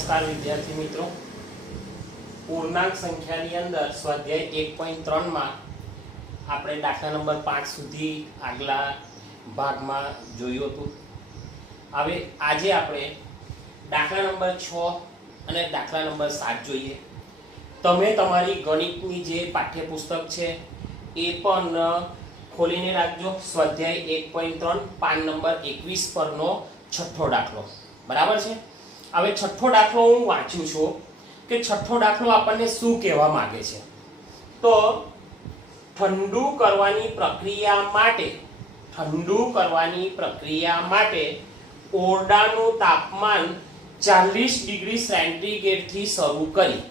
નમસ્કાર વિદ્યાર્થી મિત્રો, પૂર્ણાંક સંખ્યાની અંદર સ્વાધ્યાય 1.3 માં આપણે દાખલા નંબર 5 સુધી આગલા ભાગમાં જોયું હતું. હવે આજે આપણે દાખલા નંબર 6 અને દાખલા નંબર 7 જોઈએ. તમે તમારી ગણિતની જે પાઠ્યપુસ્તક છે એ પણ ખોલીને રાખજો. સ્વાધ્યાય 1.3 પાન નંબર 21 પરનો છઠ્ઠો દાખલો. બરાબર છે. હવે છઠ્ઠો દાખલો હું વાંચું છું કે છઠ્ઠો દાખલો આપણને શું કહેવા માંગે છે. તો ઠંડુ કરવાની પ્રક્રિયા માટે ઓરડાનું તાપમાન 40 ડિગ્રી સેન્ટીગ્રેડ થી શરૂ કરી.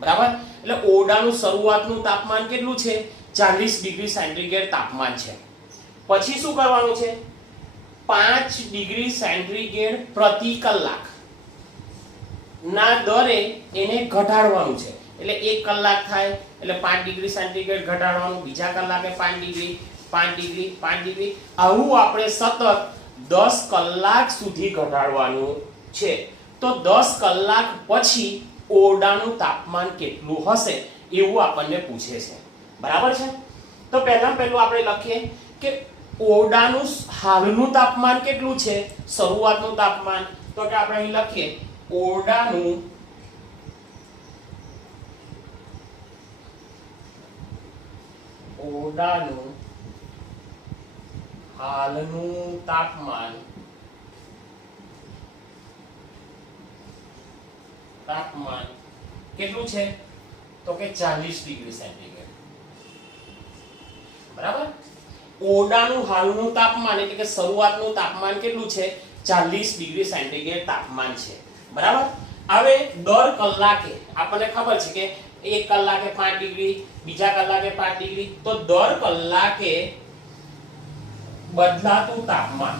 બરાબર, એટલે ઓરડાનું શરૂઆતનું તાપમાન કેટલું છે? 40 ડિગ્રી સેન્ટીગ્રેડ તાપમાન છે. પછી શું કરવાનું છે? 5 ડિગ્રી સેન્ટીગ્રેડ પ્રતિ કલાક ના દરે એને ઘટાડવાનું છે. એટલે 1 કલાક થાય એટલે 5 ડિગ્રી સેન્ટીગ્રેડ ઘટાડવાનું, બીજા કલાકે 5 ડિગ્રી 5 ડિગ્રી 5 ડિગ્રી, આવું આપણે સતત 10 કલાક સુધી ઘટાડવાનું છે. તો 10 કલાક પછી ઓરડાનું તાપમાન કેટલું હશે એવું આપણને પૂછે છે. બરાબર છે. તો પહેલું આપણે લખીએ કે ઓરડાનું હાલનું તાપમાન કેટલું છે, શરૂઆતનું તાપમાન. તો કે આપણે અહીં લખીએ ઓરડાનું હાલનું તાપમાન કેટલું છે? તો કે 40 ડિગ્રી સેન્ટીગ્રેડ. બરાબર, ઓરડાનું હાલનું તાપમાન એટલે કે શરૂઆતનું તાપમાન કેટલું છે? 40 ડિગ્રી સેન્ટીગ્રેડ તાપમાન છે. બરાબર. હવે દર કલાકે આપણને ખબર છે કે 1 કલાકે 5 ડિગ્રી, બીજા કલાકે 5 ડિગ્રી, તો દર કલાકે બદલાતું તાપમાન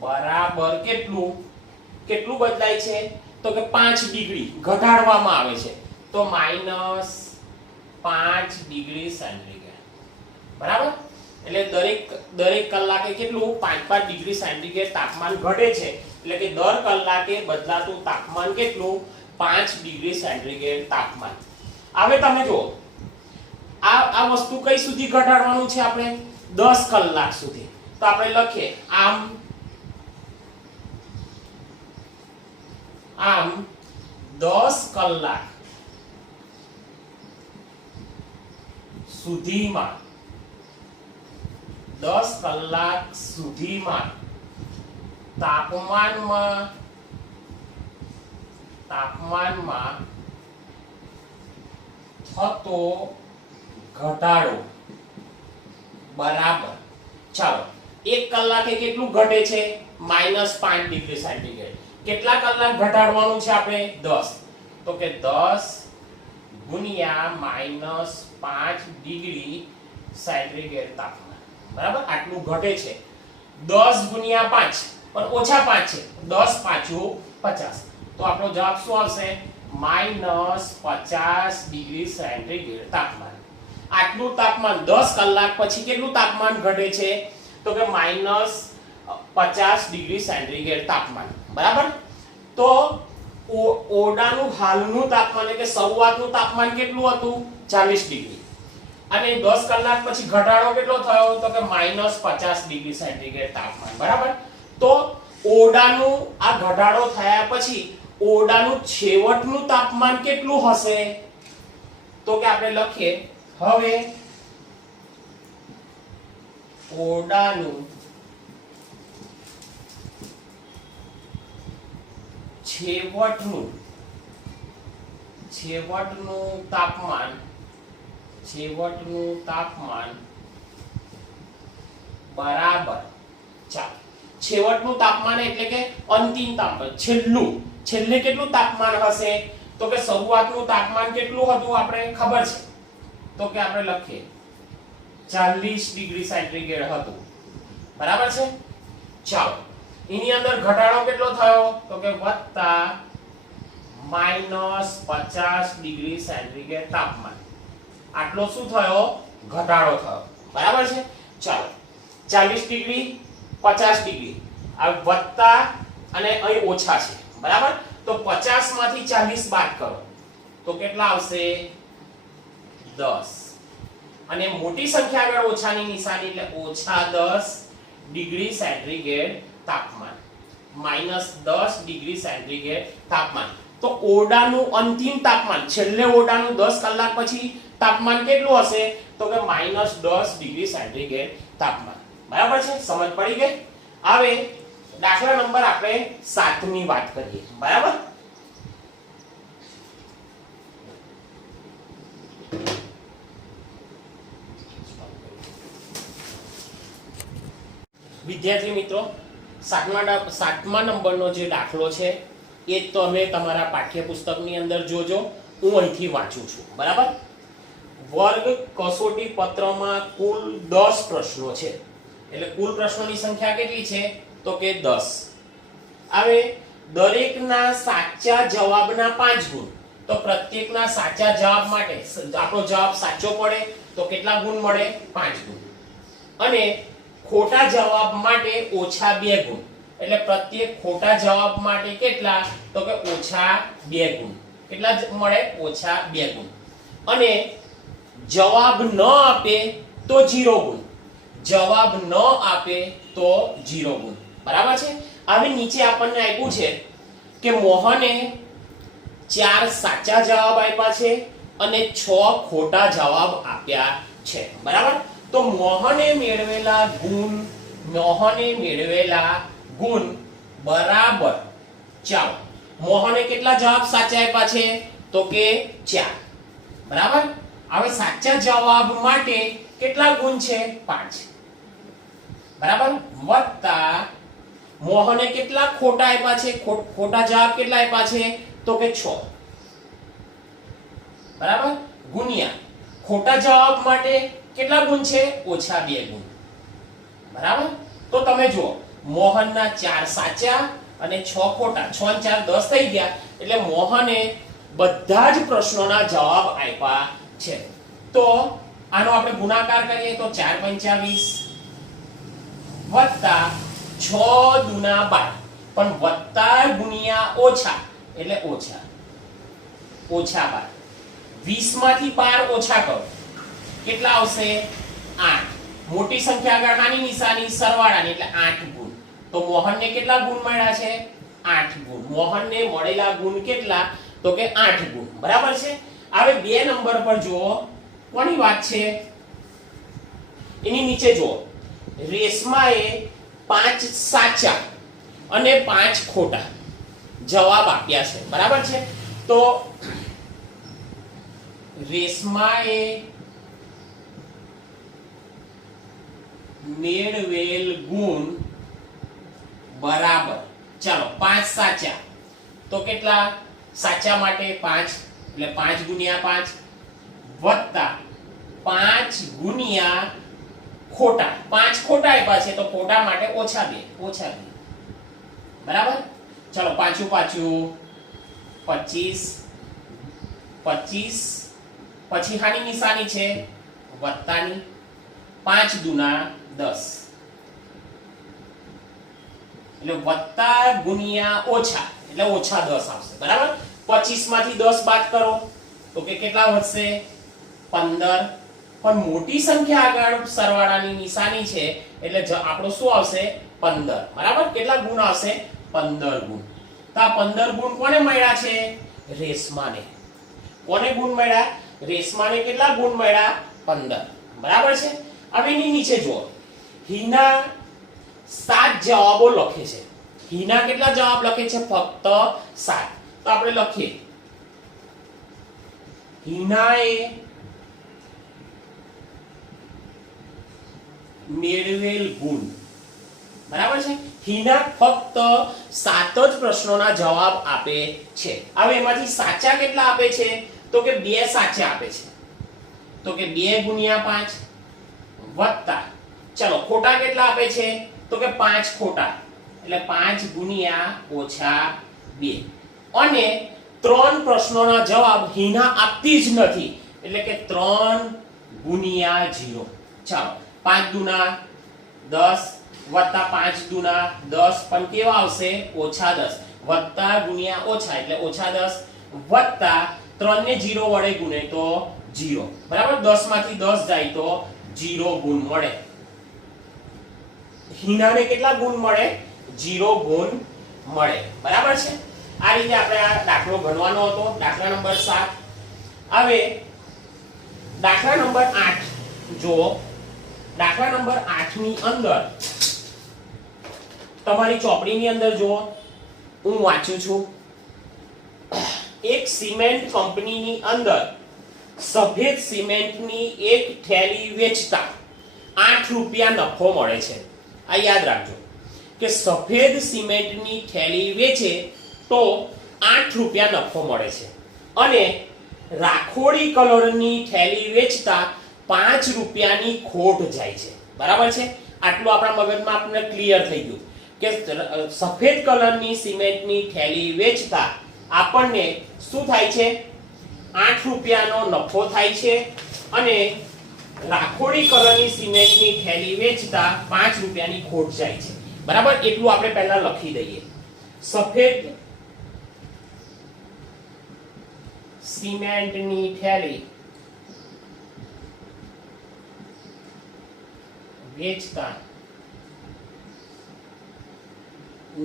બરાબર કેટલું બદલાય છે? તો કે 5 ડિગ્રી ઘટાડવામાં આવે છે, તો -5 ડિગ્રી સેન્ટીગ્રેડ. બરાબર, એટલે દરેક કલાકે કેટલું 5 ડિગ્રી સેન્ટીગ્રેડ તાપમાન ઘટે છે. એટલે કે દર કલાકે બદલાતું તાપમાન કેટલું? 5 ડિગ્રી સેન્ટીગ્રેડ તાપમાન. હવે તમે જુઓ આ વસ્તુ કઈ સુધી ઘટાડવાનું છે આપણે? 10 કલાક સુધી. તો આપણે લખીએ આમ 10 કલાક સુધીમાં તાપમાનમાં થતો ઘટાડો બરાબર. ચાલો, 1 કલાકે કેટલું ઘટે છે? -5 ડિગ્રી સેન્ટીગ્રેડ. કેટલા કલાક ઘટાડવાનું છે આપણે? 10. તો કે 10 ગુણ્યા -5 ડિગ્રી સેન્ટીગ્રેડ તાપમાન. બરાબર, આટલું ઘટે છે. 10 ગુણ્યા 5 પણ ઓછા 5 છે, 10 પાછું 50. તો આપણો જવાબ શું આવશે? -50 ડિગ્રી સેન્ટીગ્રેડ તાપમાન. આટલું તાપમાન 10 કલાક પછી કેટલું તાપમાન ઘટે છે? તો કે -50 ડિગ્રી સેન્ટીગ્રેડ તાપમાન. બરાબર. તો ઓરડાનું હાલનું તાપમાન એટલે કે શરૂઆતનું તાપમાન કેટલું હતું? 40 ડિગ્રી. અને 10 કલાક પછી ઘટાડો કેટલો થયો? તો કે -50 ડિગ્રી સેન્ટીગ્રેડ તાપમાન. બરાબર. તો ઓરડાનું આ ઘટાડો થયા પછી ઓરડાનું છેવટનું તાપમાન કેટલું હશે? તો કે આપણે લખીએ હવે ઓરડાનું છેવટનું તાપમાન બરાબર. ચાલો, છેવટનું તાપમાન એટલે કે અંતિમ તાપમાન, છેલ્લે કેટલું તાપમાન હશે? તો કે શરૂઆતનું તાપમાન કેટલું હતું આપણે ખબર છે. તો કે આપણે લખીએ 40 ડિગ્રી સેન્ટીગ્રેડ હતું. બરાબર છે. ચાલો, એની અંદર ઘટાડો કેટલો થયો? તો કે વત્તા -50 ડિગ્રી સેન્ટીગ્રેડ તાપમાન. આટલો શું થયો? ઘટાડો થયો. બરાબર છે. ચાલો 40 ડિગ્રી 50 ડિગ્રી આ વત્તા અને અહીં ઓછા છે. બરાબર, તો 50 માંથી 40 બાદ કરો તો કેટલા આવશે? 10. અને મોટી સંખ્યા આગળ ઓછાની નિશાની એટલે -10 ડિગ્રી સેન્ટીગ્રેડ તાપમાન. -10 ડિગ્રી સેન્ટીગ્રેડ તાપમાન. તો ઓરડાનું અંતિમ તાપમાન, છેલ્લે ઓરડાનું 10 કલાક પછી તાપમાન કેટલું હશે? તો કે -10 ડિગ્રી સેન્ટીગ્રેડ તાપમાન. બરાબર છે? સમજ પડી ગઈ? હવે દાખલા નંબર આપણે 7 ની વાત કરીએ. બરાબર, વિદ્યાર્થી મિત્રો, 7મા નંબરનો જે દાખલો છે એ તમે તમારા પાઠ્યપુસ્તકની અંદર જોજો. હું અહીંથી વાંચું છું. બરાબર, વર્ગ કસોટી પત્રમાં કુલ 10 પ્રશ્નો છે. એટલે કુલ પ્રશ્નોની સંખ્યા કેટલી છે? તો કે 10. હવે દરેકના સાચા જવાબના 5 ગુણ. તો પ્રત્યેકના સાચા જવાબ માટે આપણો જવાબ સાચો પડે તો કેટલા ગુણ મળે? 5 ગુણ. અને ખોટા જવાબ માટે ઓછા 2 ગુણ. એટલે પ્રત્યેક ખોટા જવાબ માટે કેટલા? તો કે ઓછા 2 ગુણ. કેટલા મળે? ઓછા 2 ગુણ. અને જવાબ ન આપે તો 0 ગુણ. જવાબ ન આપે તો 0 ગુણ. બરાબર છે? હવે નીચે આપણને આપ્યું છે કે મોહને 4 સાચા જવાબ આપ્યા છે અને 6 ખોટા જવાબ આપ્યા છે. બરાબર, તો મોહને મેળવેલા ગુણ બરાબર. ચાલો, મોહને કેટલા જવાબ સાચા આપ્યા છે? તો કે 4. બરાબર, હવે સાચા જવાબ માટે કેટલા ગુણ છે? 5. બરાબર, વત્તા મોહને કેટલા ખોટા આપ્યા છે? ખોટા જવાબ કેટલા આપ્યા છે? તો કે 6. બરાબર, ગુણ્યા ખોટા જવાબ માટે કેટલા ગુણ છે? ઓછા 2 ગુણ. બરાબર, તો તમે જુઓ મોહનના 4 સાચા અને 6 ખોટા. 6 અને 4 10 થઈ ગયા. એટલે મોહને બધા જ પ્રશ્નોના જવાબ આપ્યા છે. તો આનો આપણે ગુણાકાર કરીએ તો 4 × 5 = 20 વત્તા 6 × 2 = 12. પણ વત્તા ગુણ્યા ઓછા એટલે ઓછા 12. 20 માંથી 12 ઓછા કરો કેટલા આવશે? 8. મોટી સંખ્યા આગળ આની નિશાની સરવાળાની એટલે 8 ગુણ. તો મોહનને કેટલા ગુણ મળ્યા છે? 8 ગુણ. મોહનને મળેલા ગુણ કેટલા? તો કે 8 ગુણ. બરાબર છે? હવે 2 નંબર પર જુઓ કોની વાત છે? એની નીચે જુઓ રેશમાએ 5 સાચા અને 5 ખોટા જવાબ આપ્યા છે. બરાબર છે? તો રેશમાએ મેળવેલ ગુણ બરાબર. ચાલો 5 સાચા તો કેટલા? સાચા માટે 5 એટલે 5 ગુણ્યા 5 વત્તા 5 ગુણ્યા ખોટા. 5 ખોટા આપ્યા છે તો ખોટા માટે ઓછા 2 બરાબર. ચાલો પાછું 25 પછી હાની નિશાની છે? વત્તાની. 5 દુના 10 એટલે વત્તા ગુણ્યા ઓછા એટલે ઓછા 10 આવશે. બરાબર, 25 માંથી 10 બાદ કરો તો કે કેટલા વધશે? 15. પણ મોટી સંખ્યા આગળ સરવાળાની નિશાની છે એટલે આપણો શું આવશે? 15. બરાબર, કેટલા ગુણ આવશે? 15 ગુણ. તો આ 15 ગુણ કોને મળ્યા છે? રેશમાને. કોને ગુણ મળ્યા? રેશમાને કેટલા ગુણ મળ્યા? 15. બરાબર છે? હવે એની નીચે જુઓ હિના 7 જવાબો લખે છે. હિના કેટલા જવાબ લખે છે? ફક્ત 7. તો આપણે લખીએ હિનાએ મેળવેલ ગુણ. બરાબર છે? હિના ફક્ત 7 જ પ્રશ્નોના જવાબ આપે છે. હવે એમાંથી સાચા કેટલા આપે છે? તો કે 2 સાચા આપે છે. તો કે 2 ગુણ્યા 5 વત્તા ચલો ખોટા કેટલા આપે છે? તો કે 5 ખોટા એટલે 5 ગુણ્યા ઓછા 2. અને ત્રણ પ્રશ્નોના જવાબ હિના આપતી જ નથી, એટલે કે 3 ગુણ્યા 0. ચાલો 5 દુના 10 વત્તા 5 દુના 10 પણ કેવા આવશે? ઓછા 10. વત્તા ગુણ્યા ઓછા એટલે ઓછા 10 વત્તા 3 ને 0 વડે ગુણે તો 0. બરાબર, 10 માંથી 10 જાય તો 0 ગુણ મળે. હિનાને કેટલા ગુણ મળે? 0 ગુણ મળે. બરાબર છે. આ રીતે આપણે આ દાખલો ગણવાનો હતો, દાખલા નંબર 7. હવે દાખલા નંબર 8 જો દાખલા નંબર 8 ની અંદર તમારી ચોપડીની અંદર જો હું વાંચું છું, એક સિમેન્ટ કંપનીની અંદર સફેદ સિમેન્ટની એક થેલી વેચતા 8 રૂપિયા નફો મળે છે. આ યાદ રાખજો કે સફેદ સિમેન્ટની થેલી વેચે તો 8 રૂપિયા નફો મળે છે અને રાખોડી કલરની થેલી વેચતા 5 રૂપિયાની ખોટ જાય છે. બરાબર છે. આટલું આપણા મગજમાં આપણને ક્લિયર થઈ ગયું કે સફેદ કલરની સિમેન્ટની થેલી વેચતા આપણને શું થાય છે? 8 રૂપિયાનો નફો થાય છે અને રાખોડી કલરની સિમેન્ટની થેલી વેચતા 5 રૂપિયાની ખોટ જાય છે. બરાબર, એટલું આપણે પહેલા લખી દઈએ. સફેદ સિમેન્ટની થેલી વેચતા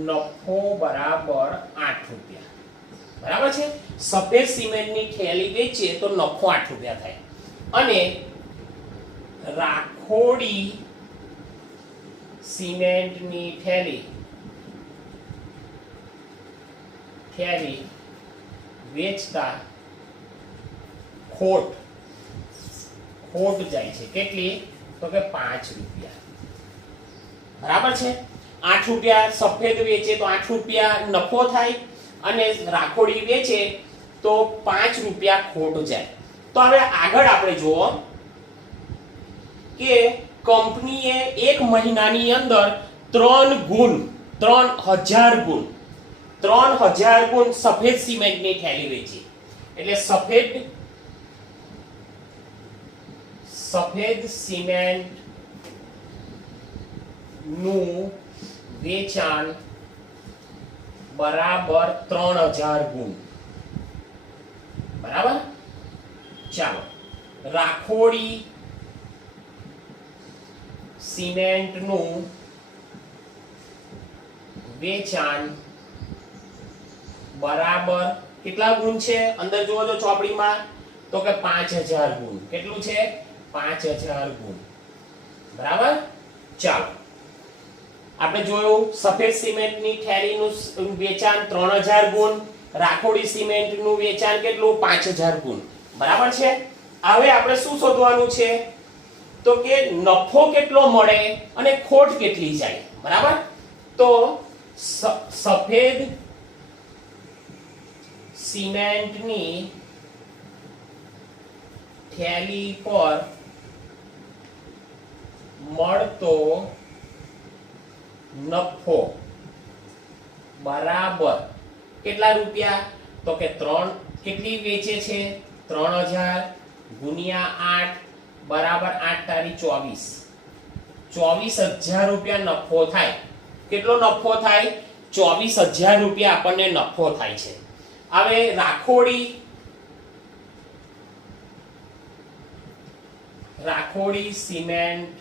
નફો બરાબર 8 રૂપિયા. બરાબર છે. સફેદ સિમેન્ટની થેલી વેચે તો નફો 8 રૂપિયા થાય અને રાખોડી સિમેન્ટની થેલી વેચતા ખોટ જાય છે. કેટલી? તો કે 5 રૂપિયા. બરાબર છે. 8 રૂપિયા સફેદ વેચે તો 8 રૂપિયા નફો થાય અને રાખોડી વેચે તો 5 રૂપિયા ખોટ જાય. તો હવે આગળ આપણે જુઓ કે કંપનીએ એક મહિનાની અંદર 3000 ગુણ સફેદ સિમેન્ટની થેલી વેચી. એટલે સફેદ સિમેન્ટ નું વેચાણ બરાબર 3000 ગુણ. બરાબર. ચાલો રાખોડી સિમેન્ટ નું વેચાણ બરાબર કેટલા ગુણ છે? અંદર જુઓ તો ચોપડીમાં તો કે 5000 ગુણ. કેટલું છે? 5000 ગુણ. બરાબર. ચાલો આપણે જોયું સફેદ સિમેન્ટની થેલીનું વેચાણ 3000 ગુણ, રાખોડી સિમેન્ટનું વેચાણ કેટલું? 5000 ગુણ. બરાબર છે. હવે આપણે શું શોધવાનું છે? તો કે નફો કેટલો મળે અને ખોટ કેટલી જાય. બરાબર. તો સફેદ સિમેન્ટની થેલી પર મળતો નફો બરાબર કેટલા રૂપિયા? તો કે 3 કેટલી વેચે છે? 3000 ગુણ્યા 8 બરાબર 8 તારી 24000 રૂપિયા નફો થાય. કેટલો નફો થાય? 24000 રૂપિયા આપણને નફો થાય છે. હવે રાખોડી સિમેન્ટ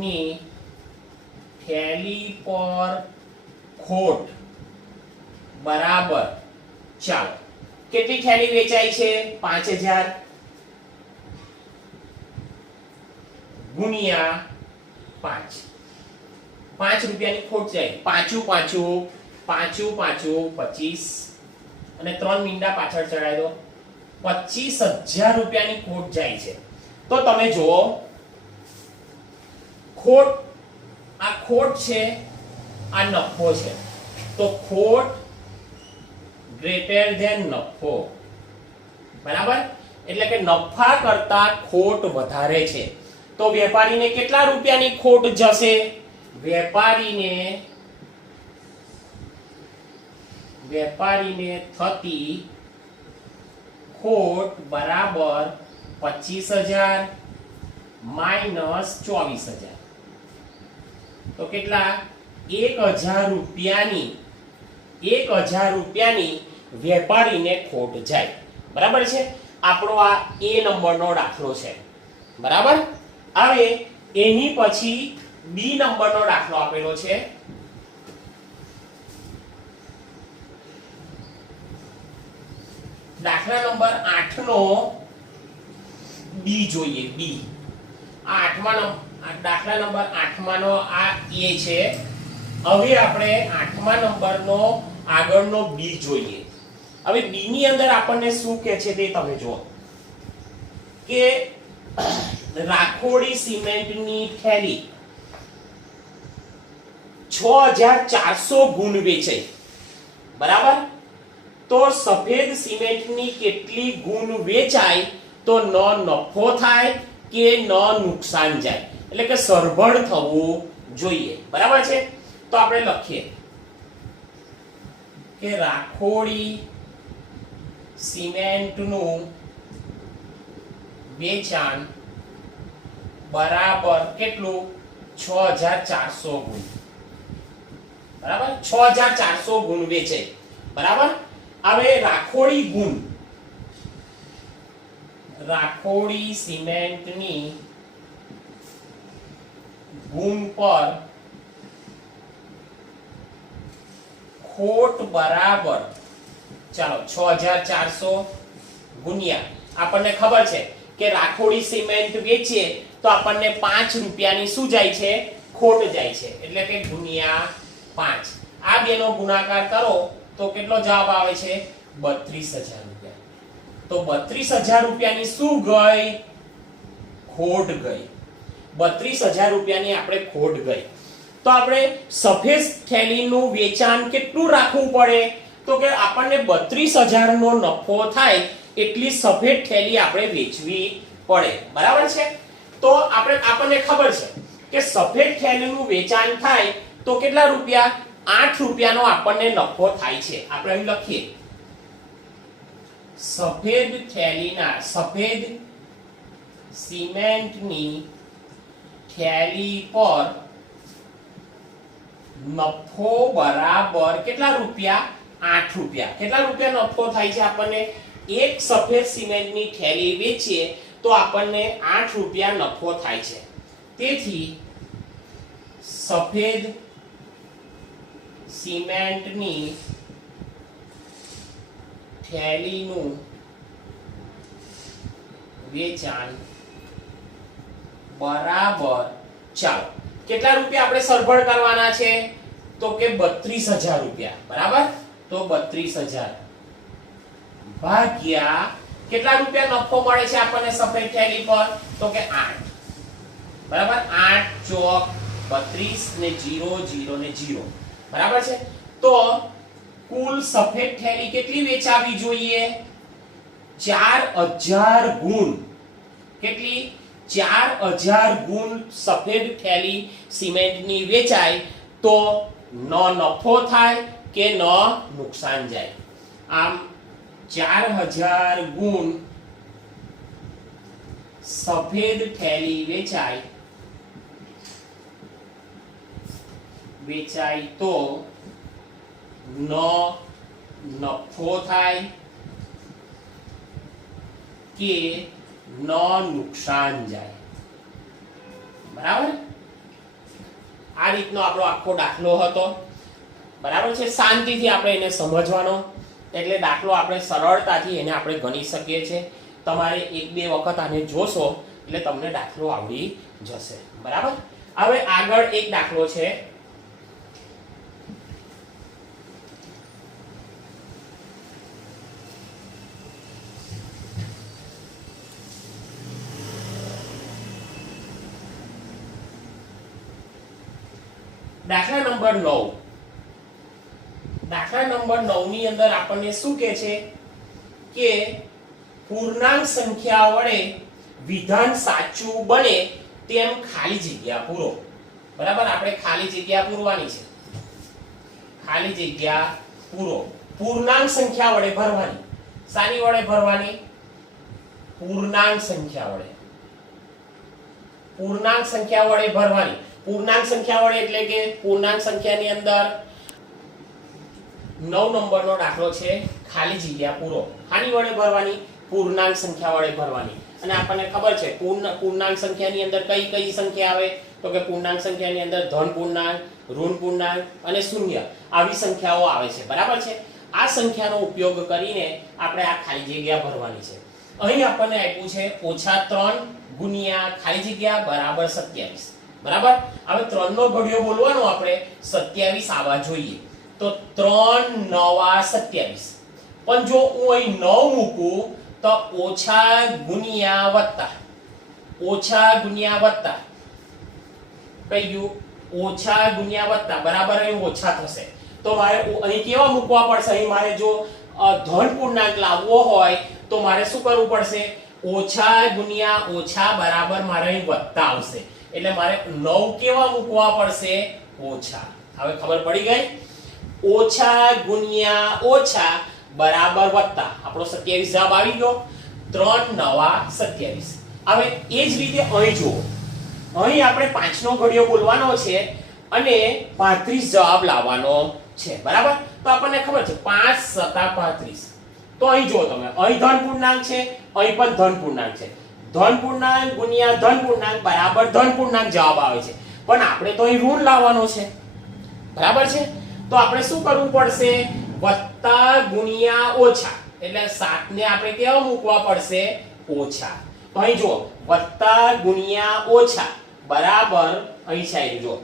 ની થેલી પર ખોટ બરાબર, ચાલો કેટલી થેલી વેચાય છે? 5000 ગુણ્યા 5 રૂપિયાની ખોટ જાય. પાંચું 25 અને 3 મીંડા પાછળ ચડાવી દો. 25000 રૂપિયાની ખોટ જાય છે. તો તમે જુઓ આ ખોટ છે, આ નફો છે. તો ખોટ ગ્રેટર ધેન નફો. બરાબર. એટલે કે નફા કરતા ખોટ વધારે છે. તો વેપારીને કેટલા રૂપિયાની ખોટ જશે? વેપારીને વેપારીને થતી ખોટ બરાબર 25,000 માઈનસ 24,000. તો કેટલા? 1,000 રૂપિયાની વેપારીને ખોટ જાય. બરાબર છે? આપણો આ એ નંબરનો દાખલો છે. બરાબર. હવે એની પછી બી નંબરનો દાખલો આપેલો છે. દાખલા નંબર 8 નો બી જોઈએ. બી દાખલા નંબર 8 માંનો આ એ છે. હવે આપણે 8મા નંબરનો આગળનો બી જોઈએ. હવે બી ની અંદર આપણને શું કહે છે તે તમે જુઓ કે રાખોડી સિમેન્ટની થેલી 6,400 ગુણ વેચાઈ. બરાબર. તો સફેદ સિમેન્ટની કેટલી ગુણ વેચાય તો ન નફો થાય કે ન નુકસાન જાય, એટલે કે સરભળ થવું જોઈએ. બરાબર છે? તો આપણે લખીએ કે રાખોડી સિમેન્ટનું વેચાણ બરાબર કેટલું? 6,400 ગુણ. બરાબર. 6,400 ગુણ વેચાય. બરાબર. હવે રાખોડી સિમેન્ટની ગુણ પર ખોટ બરાબર, ચાલો 6,400 ગુણ્યા, આપણને ખબર છે કે રાખોડી સિમેન્ટ વેચીએ તો આપણને 5 રૂપિયાની શું જાય છે? ખોટ જાય છે. એટલે કે ગુણ્યા 5. આ બેનો ગુણાકાર કરો તો કેટલો જવાબ આવે છે? 32,000 રૂપિયા. તો 32,000 રૂપિયાની શું ગઈ? ખોટ ગઈ. 32,000 રૂપિયાની આપણે ખોટ ગઈ. તો આપણે સફેદ થેલીનું વેચાણ કેટલું રાખવું પડે? તો કે આપણને 32,000 નો નફો થાય એટલી સફેદ થેલી આપણે વેચવી પડે. બરાબર છે? તો આપણને ખબર છે કે સફેદ થેલીનું વેચાણ થાય તો કેટલા રૂપિયા? 8 રૂપિયાનો આપણને નફો થાય છે. આપણે અહીં લખીએ સફેદ સિમેન્ટની થેલી પર નફો બરાબર કેટલા રૂપિયા? 8 રૂપિયા. કેટલા રૂપિયા નફો થાય છે આપણને? એક સફેદ સિમેન્ટની થેલી વેચીએ તો આપણને 8 રૂપિયા નફો થાય છે. તેથી સફેદ સિમેન્ટની થેલીનું વેચાણ બરાબર, ચાલો કેટલા રૂપિયા આપણે સરભળ કરવાના છે? તો કે 32,000 રૂપિયા. બરાબર. તો 32,000 ભાગ્યા કેટલા રૂપિયા નફો મળે છે આપણને સફેદ થેલી પર? તો કે 8. બરાબર. 8 ચોક 32 ને 0 0 ને 0. બરાબર છે? તો કુલ સફેદ થેલી કેટલી વેચાવી જોઈએ? 4,000 ગુણ. કેટલી? 4,000 ગુણ સફેદ થેલી સિમેન્ટની વેચાય તો ન નફો થાય કે ન નુકસાન જાય. આમ 4,000 ગુણ સફેદ થેલી વેચાય તો ન નફો થાય કે ન નુકસાન જાય. બરાબર. આ રીતનો આપણો આખો દાખલો હતો. બરાબર છે? શાંતિથી આપણે એને સમજવાનો, એટલે દાખલો આપણે સરળતાથી એને આપણે ગણી શકીએ છીએ. તમારે 1-2 વખત આને જોશો એટલે તમને દાખલો આવડી જશે. બરાબર. હવે આગળ એક દાખલો છે. દાખલા નંબર 9. દાખલા નંબર 9 ની અંદર આપણને શું કહે છે કે પૂર્ણાંક સંખ્યા વડે વિધાન સાચું બને તેમ ખાલી જગ્યા પૂરો. બરાબર. આપણે ખાલી જગ્યા પૂરવાની છે. ખાલી જગ્યા પૂરો. પૂર્ણાંક સંખ્યા વડે ભરવાની. શાની વડે ભરવાની? પૂર્ણાંક સંખ્યા વડે. પૂર્ણાંક સંખ્યા વડે ભરવાની. પૂર્ણાંક સંખ્યા વડે એટલે કે પૂર્ણાંક સંખ્યાની અંદર 9 નંબરનો દાખલો છે, ખાલી જગ્યા પૂરો. આની વડે ભરવાની? પૂર્ણાંક સંખ્યા વડે ભરવાની. અને આપણને ખબર છે પૂર્ણાંક સંખ્યાની અંદર કઈ કઈ સંખ્યા આવે? તો કે પૂર્ણાંક સંખ્યાની અંદર ધન પૂર્ણાંક, ઋણ પૂર્ણાંક અને શૂન્ય આવી સંખ્યાઓ આવે છે. બરાબર છે? આ સંખ્યાનો ઉપયોગ કરીને આપણે આ ખાલી જગ્યા ભરવાની છે. અહીં આપણને આપ્યું છે -3 ગુણ્યા ખાલી જગ્યા બરાબર 27. બરાબર? હવે 3 નો ઘડિયો બોલવાનો આપણે 27 આવવા જોઈએ. તો 3 9 27. પણ જો હું અહીં 9 મૂકું તો ઓછા ગુણ્યા વત્તા. ઓછા ગુણ્યા વત્તા કઈ ગયું? ઓછા ગુણ્યા વત્તા બરાબર અહીં ઓછા થશે. તો મારે અહીં કેવા મૂકવા પડશે? અહીં મારે જો ધન પૂર્ણાંક લાવવો હોય તો મારે શું કરવું પડશે? ઓછા ગુણ્યા ઓછા બરાબર મારે અહીં વત્તા આવશે. એટલે મારે 9 કેવા મૂકવા પડશે? ઓછા. હવે ખબર પડી ગઈ? ઓછા ગુણ્યા ઓછા બરાબર વત્તા. આપણો 27 જવાબ આવી ગયો. 3 9 27. હવે એ જ રીતે અહીં જુઓ. અહીં આપણે 5 નો ઘડિયો બોલવાનો છે અને 35 જવાબ લાવવાનો છે. બરાબર? તો આપણને ખબર છે 5 7 35. તો અહીં જુઓ તમે, અહીં ધન પૂર્ણાંક છે, અહીં પણ ધન પૂર્ણાંક છે. ધન પૂર્ણાંક ગુણ્યા ધન પૂર્ણાંક બરાબર ધન પૂર્ણાંક જવાબ આવે છે. પણ આપણે તો અહીં ઋણ લાવવાનો છે. બરાબર છે? તો આપણે શું કરવું પડશે? વત્તા ગુણ્યા ઓછા. એટલે 7 ને આપણે કેવા મૂકવા પડશે? ઓછા. તો અહીં જુઓ, વત્તા ગુણ્યા ઓછા બરાબર અહીં સાઈડ જુઓ,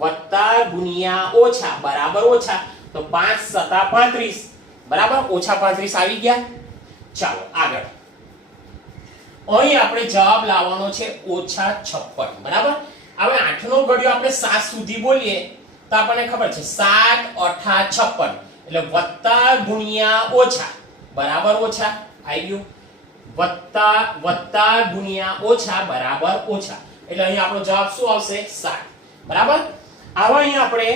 વત્તા ગુણ્યા ઓછા બરાબર ઓછા. તો 5 7 35. બરાબર? ઓછા 35 આવી ગયા. ચાલો આગળ. અહીં આપણે જવાબ લાવવાનો છે -56. બરાબર? હવે 8 નો ઘડિયો આપણે 7 સુધી બોલીએ તો આપણને ખબર છે 7 8 56. એટલે વત્તા ગુણ્યા ઓછા બરાબર ઓછા આવી ગયું. વત્તા ગુણ્યા ઓછા બરાબર ઓછા. એટલે અહીં આપણો જવાબ શું આવશે? 7. બરાબર? આવા અહીં આપણે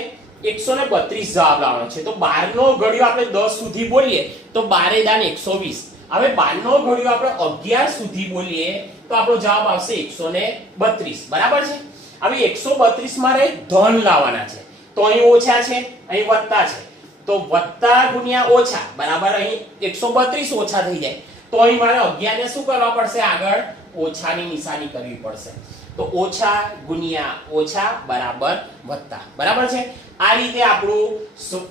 132 જવાબ લાવવાનો છે. તો 12 નો ઘડિયો આપણે 10 સુધી બોલીએ તો 12 દાન 120. હવે 12 નો ઘડિયો આપણે 11 સુધી બોલીએ તો આપણો જવાબ આવશે 132. બરાબર છે? હવે 132 મારે ધન લાવવાના છે. તો અહીં ઓછા છે, અહીં વત્તા છે. તો વત્તા ગુણ્યા ઓછા બરાબર અહીં 132 ઓછા થઈ જાય. તો અહીં મારે 11 ને શું કરવા પડશે? આગળ ઓછાની નિશાની કરવી પડશે. તો ઓછા ગુણ્યા ઓછા બરાબર વત્તા. બરાબર છે? આ રીતે આપણું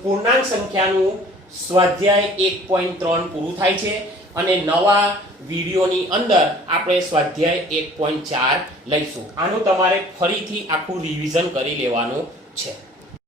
પૂર્ણાંક સંખ્યાનું સ્વાધ્યાય 1.3 પૂરું થાય છે. અને નવા વિડિયોની અંદર આપણે સ્વાધ્યાય 1.4 લઈશું. આનું તમારે ફરીથી આખું રિવિઝન કરી લેવાનું છે.